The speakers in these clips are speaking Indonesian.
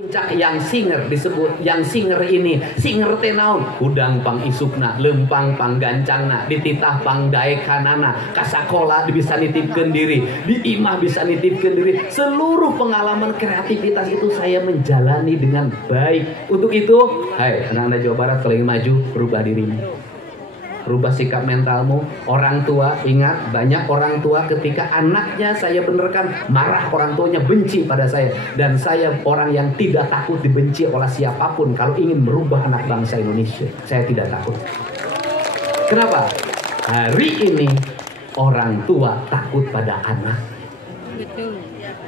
Puncak yang singer disebut yang singer ini singer tenaun udang pang isukna lempang pang gancangna dititah pang daekanana kasakola bisa nitipkeun diri di imah bisa nitipkeun diri. Seluruh pengalaman kreativitas itu saya menjalani dengan baik. Untuk itu, hai anak-anak Jawa Barat, kalau ingin maju, rubah dirimu, rubah sikap mentalmu. Orang tua, ingat, banyak orang tua ketika anaknya saya benerkan marah, orang tuanya benci pada saya. Dan saya orang yang tidak takut dibenci oleh siapapun. Kalau ingin merubah anak bangsa Indonesia, saya tidak takut. Kenapa? Hari ini orang tua takut pada anak.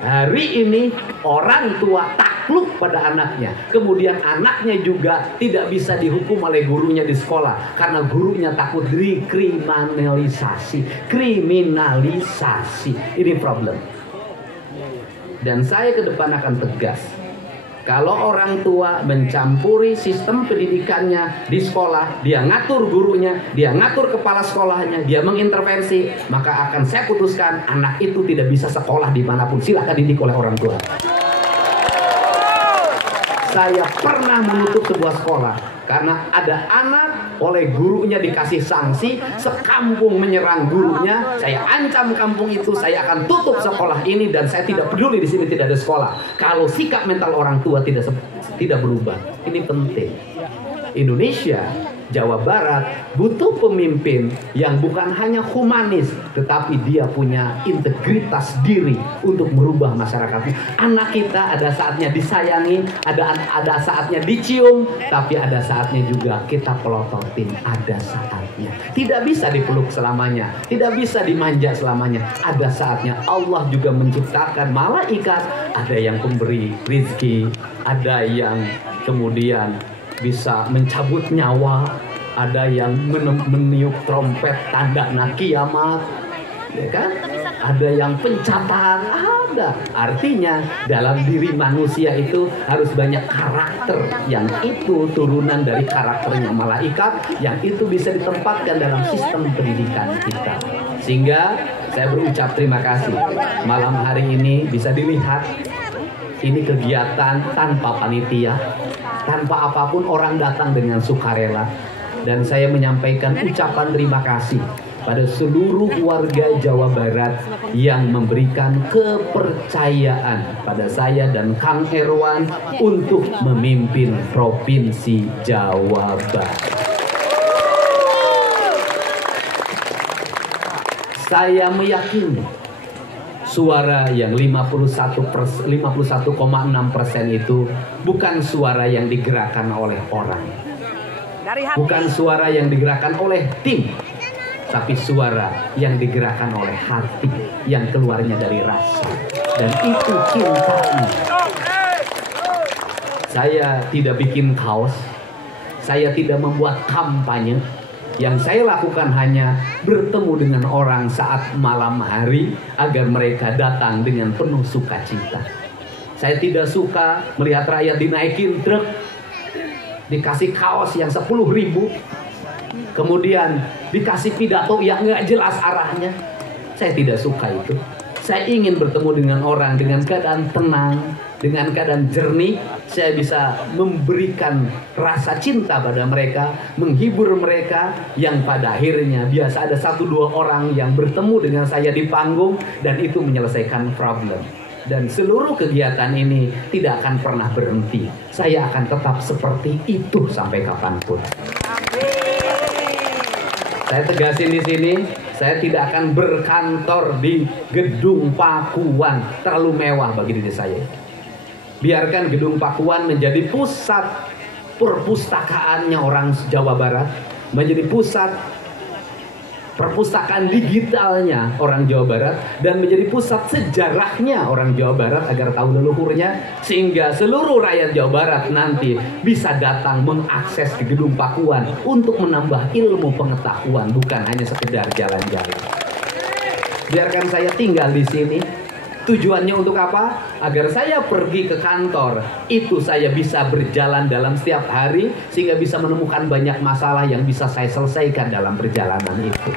Hari ini orang tua takluk pada anaknya. Kemudian anaknya juga tidak bisa dihukum oleh gurunya di sekolah karena gurunya takut dikriminalisasi. Ini problem. Dan saya ke depan akan tegas. Kalau orang tua mencampuri sistem pendidikannya di sekolah, dia ngatur gurunya, dia ngatur kepala sekolahnya, dia mengintervensi, maka akan saya putuskan anak itu tidak bisa sekolah dimanapun. Silahkan didik oleh orang tua. Saya pernah menutup sebuah sekolah karena ada anak oleh gurunya dikasih sanksi, sekampung menyerang gurunya. Saya ancam kampung itu, saya akan tutup sekolah ini dan saya tidak peduli di sini tidak ada sekolah. Kalau sikap mental orang tua tidak berubah, ini penting. Indonesia, Jawa Barat butuh pemimpin yang bukan hanya humanis, tetapi dia punya integritas diri untuk merubah masyarakat. Anak kita ada saatnya disayangi, ada saatnya dicium, tapi ada saatnya juga kita pelototin. Ada saatnya tidak bisa dipeluk selamanya, tidak bisa dimanja selamanya. Ada saatnya Allah juga menciptakan malaikat, ada yang pemberi rizki, ada yang kemudian bisa mencabut nyawa, ada yang meniup trompet tanda kiamat, ya kan? Ada yang pencatat, ada. Artinya dalam diri manusia itu harus banyak karakter, yang itu turunan dari karakternya malaikat, yang itu bisa ditempatkan dalam sistem pendidikan kita. Sehingga saya berucap terima kasih. Malam hari ini bisa dilihat, ini kegiatan tanpa panitia, tanpa apapun, orang datang dengan sukarela. Dan saya menyampaikan ucapan terima kasih pada seluruh warga Jawa Barat yang memberikan kepercayaan pada saya dan Kang Erwan untuk memimpin Provinsi Jawa Barat. Saya meyakini suara yang 51,6% itu bukan suara yang digerakkan oleh orang, bukan suara yang digerakkan oleh tim, tapi suara yang digerakkan oleh hati, yang keluarnya dari rasa, dan itu cintanya. Saya tidak bikin kaos, saya tidak membuat kampanye. Yang saya lakukan hanya bertemu dengan orang saat malam hari agar mereka datang dengan penuh sukacita. Saya tidak suka melihat rakyat dinaikin truk, dikasih kaos yang 10.000, kemudian dikasih pidato yang nggak jelas arahnya. Saya tidak suka itu. Saya ingin bertemu dengan orang dengan keadaan tenang, dengan keadaan jernih. Saya bisa memberikan rasa cinta pada mereka, menghibur mereka, yang pada akhirnya biasa ada 1-2 orang yang bertemu dengan saya di panggung dan itu menyelesaikan problem. Dan seluruh kegiatan ini tidak akan pernah berhenti. Saya akan tetap seperti itu sampai kapanpun. Saya tegasin di sini, saya tidak akan berkantor di gedung Pakuan, terlalu mewah bagi diri saya. Biarkan gedung Pakuan menjadi pusat perpustakaannya orang Jawa Barat, menjadi pusat perpustakaan digitalnya orang Jawa Barat, dan menjadi pusat sejarahnya orang Jawa Barat agar tahu leluhurnya, sehingga seluruh rakyat Jawa Barat nanti bisa datang mengakses ke gedung Pakuan untuk menambah ilmu pengetahuan, bukan hanya sekedar jalan-jalan. Biarkan saya tinggal di sini. Tujuannya untuk apa? Agar saya pergi ke kantor, itu saya bisa berjalan dalam setiap hari, sehingga bisa menemukan banyak masalah yang bisa saya selesaikan dalam perjalanan itu.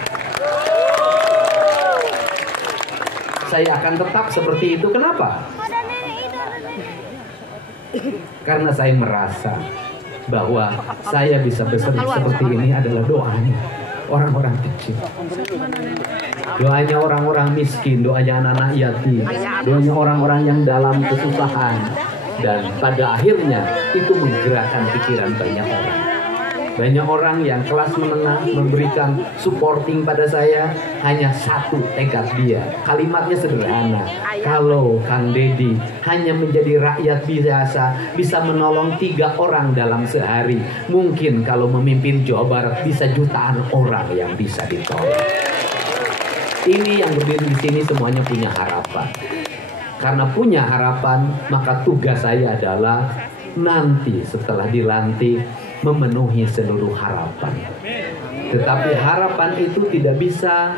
Saya akan tetap seperti itu. Kenapa? Karena saya merasa bahwa saya bisa berseri seperti ini adalah doanya orang-orang kecil, doanya orang-orang miskin, doanya anak-anak yatim, doanya orang-orang yang dalam kesusahan. Dan pada akhirnya itu menggerakkan pikiran banyak orang. Banyak orang yang kelas menengah memberikan supporting pada saya hanya satu tekad dia. Kalimatnya sederhana. Kalau Kang Deddy hanya menjadi rakyat biasa, bisa menolong 3 orang dalam sehari, mungkin kalau memimpin Jawa Barat bisa jutaan orang yang bisa ditolong. Ini yang berdiri di sini semuanya punya harapan. Karena punya harapan, maka tugas saya adalah nanti setelah dilantik memenuhi seluruh harapan. Tetapi harapan itu tidak bisa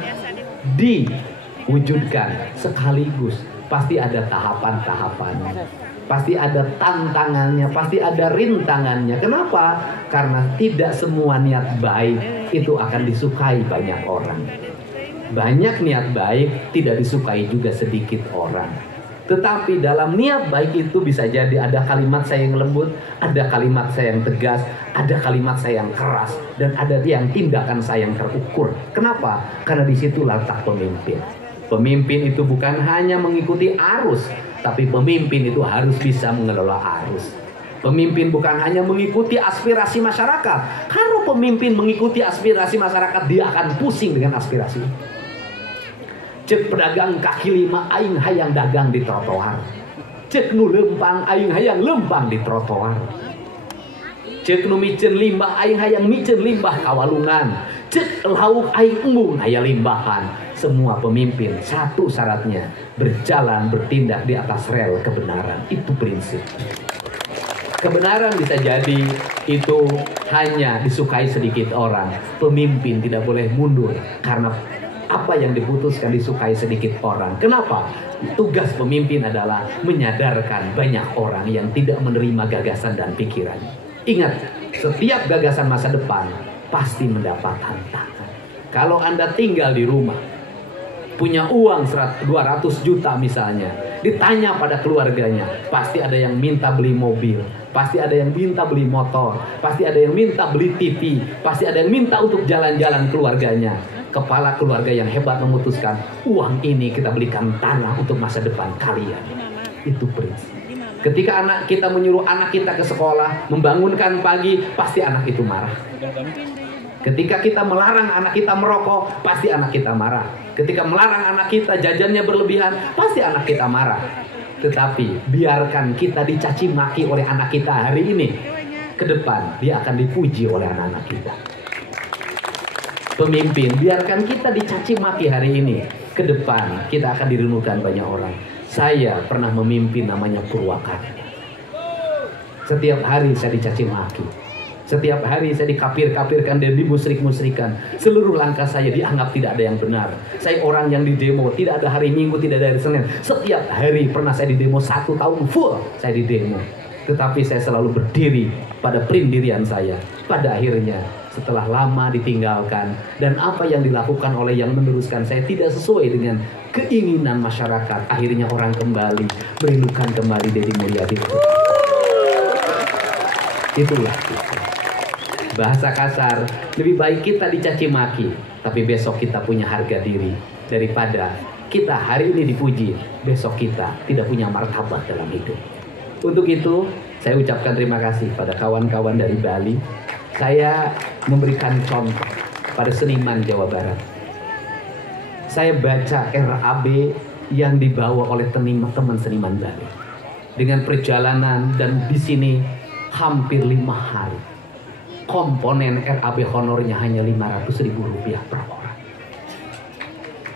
diwujudkan sekaligus. Pasti ada tahapan-tahapannya, pasti ada tantangannya, pasti ada rintangannya. Kenapa? Karena tidak semua niat baik itu akan disukai banyak orang. Banyak niat baik tidak disukai juga sedikit orang. Tetapi dalam niat baik itu bisa jadi ada kalimat saya yang lembut, ada kalimat saya yang tegas, ada kalimat saya yang keras, dan ada yang tindakan saya yang terukur. Kenapa? Karena disitulah letak pemimpin. Pemimpin itu bukan hanya mengikuti arus, tapi pemimpin itu harus bisa mengelola arus. Pemimpin bukan hanya mengikuti aspirasi masyarakat. Kalau pemimpin mengikuti aspirasi masyarakat, dia akan pusing dengan aspirasi. Cek pedagang kaki lima aing hayang dagang di trotoar. Cek nu lempang aing hayang lempang di trotoar. Cek nu micen limbah aing hayang micen limbah kawalungan. Cek lauk aing embung aya limbahan. Semua pemimpin satu syaratnya berjalan bertindak di atas rel kebenaran. Itu prinsip. Kebenaran bisa jadi itu hanya disukai sedikit orang. Pemimpin tidak boleh mundur karena apa yang diputuskan disukai sedikit orang. Kenapa? Tugas pemimpin adalah menyadarkan banyak orang yang tidak menerima gagasan dan pikiran. Ingat, setiap gagasan masa depan pasti mendapat tantangan. Kalau Anda tinggal di rumah, punya uang 200 juta misalnya, ditanya pada keluarganya, pasti ada yang minta beli mobil, pasti ada yang minta beli motor, pasti ada yang minta beli TV, pasti ada yang minta untuk jalan-jalan keluarganya. Kepala keluarga yang hebat memutuskan, uang ini kita belikan tanah untuk masa depan kalian. Itu prinsip. Ketika anak kita menyuruh anak kita ke sekolah, membangunkan pagi, pasti anak itu marah. Ketika kita melarang anak kita merokok, pasti anak kita marah. Ketika melarang anak kita jajannya berlebihan, pasti anak kita marah. Tetapi biarkan kita dicaci maki oleh anak kita hari ini, ke depan dia akan dipuji oleh anak-anak kita. Pemimpin, biarkan kita dicaci maki hari ini, ke depan kita akan direnungkan banyak orang. Saya pernah memimpin namanya Purwakarta. Setiap hari saya dicaci maki, setiap hari saya dikapir-kapirkan dan dimusrik-musrikan. Seluruh langkah saya dianggap tidak ada yang benar. Saya orang yang di demo, tidak ada hari Minggu, tidak ada hari Senin. Setiap hari pernah saya di demo 1 tahun full saya di demo. Tetapi saya selalu berdiri pada pendirian saya. Pada akhirnya setelah lama ditinggalkan dan apa yang dilakukan oleh yang meneruskan saya tidak sesuai dengan keinginan masyarakat, akhirnya orang kembali merindukan kembali Deddy Mulyadi. Itulah bahasa kasar, lebih baik kita dicaci maki tapi besok kita punya harga diri daripada kita hari ini dipuji besok kita tidak punya martabat dalam hidup. Untuk itu saya ucapkan terima kasih pada kawan-kawan dari Bali. Saya memberikan contoh pada seniman Jawa Barat. Saya baca RAB yang dibawa oleh teman seniman Bali. Dengan perjalanan dan di sini hampir 5 hari. Komponen RAB honornya hanya Rp500.000 per orang.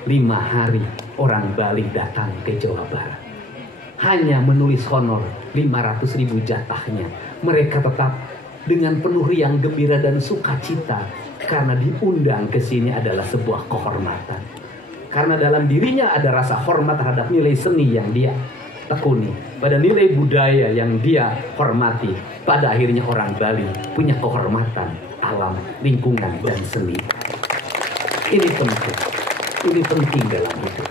5 hari orang Bali datang ke Jawa Barat. Hanya menulis honor 500.000 jatahnya. Mereka tetap dengan penuh riang gembira dan sukacita karena diundang ke sini adalah sebuah kehormatan. Karena dalam dirinya ada rasa hormat terhadap nilai seni yang dia tekuni, pada nilai budaya yang dia hormati. Pada akhirnya orang Bali punya kehormatan alam, lingkungan dan seni. Ini penting. Ini penting dalam hidup.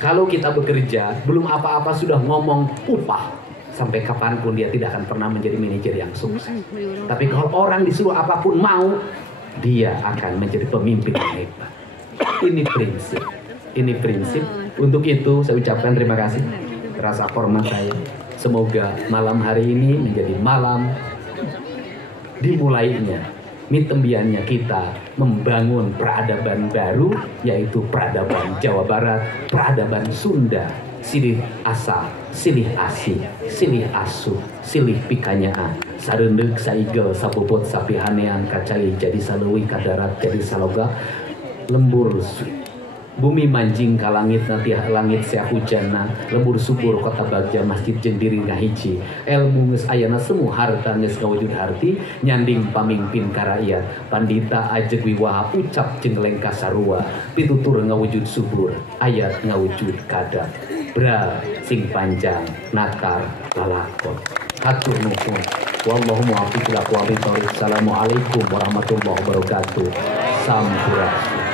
Kalau kita bekerja belum apa-apa sudah ngomong upah, sampai kapanpun dia tidak akan pernah menjadi manajer yang sukses. Tapi kalau orang disuruh apapun mau, dia akan menjadi pemimpin yang hebat. Ini prinsip. Ini prinsip. Untuk itu saya ucapkan terima kasih, rasa hormat saya. Semoga malam hari ini menjadi malam dimulainya, mitembiannya kita membangun peradaban baru, yaitu peradaban Jawa Barat, peradaban Sunda. Silih asa, silih asi, silih asu, silih pikanyaan. Sarendeg saigel sapuput sapihanean kacai jadi salewi kadarat jadi saloga. Lembur bumi manjing ka langit nanti langit sia hujanna. Lembur subur kota bagja masjid jeung diri ngahiji. Elmu geus ayana semu harta geus ngawujud harti. Nyanding pamimpin ka rakyat. Pandita ajeg wiwaha ucap jeung lengkah sarua. Pitutur ngawujud subur, ayat ngawujud kadat. Bra sing panjang nakar lalakon. Hatur nuhun. Wallahu muwaffiq ila aqwamit thoriq. Assalamualaikum warahmatullahi wabarakatuh. Sampurasun.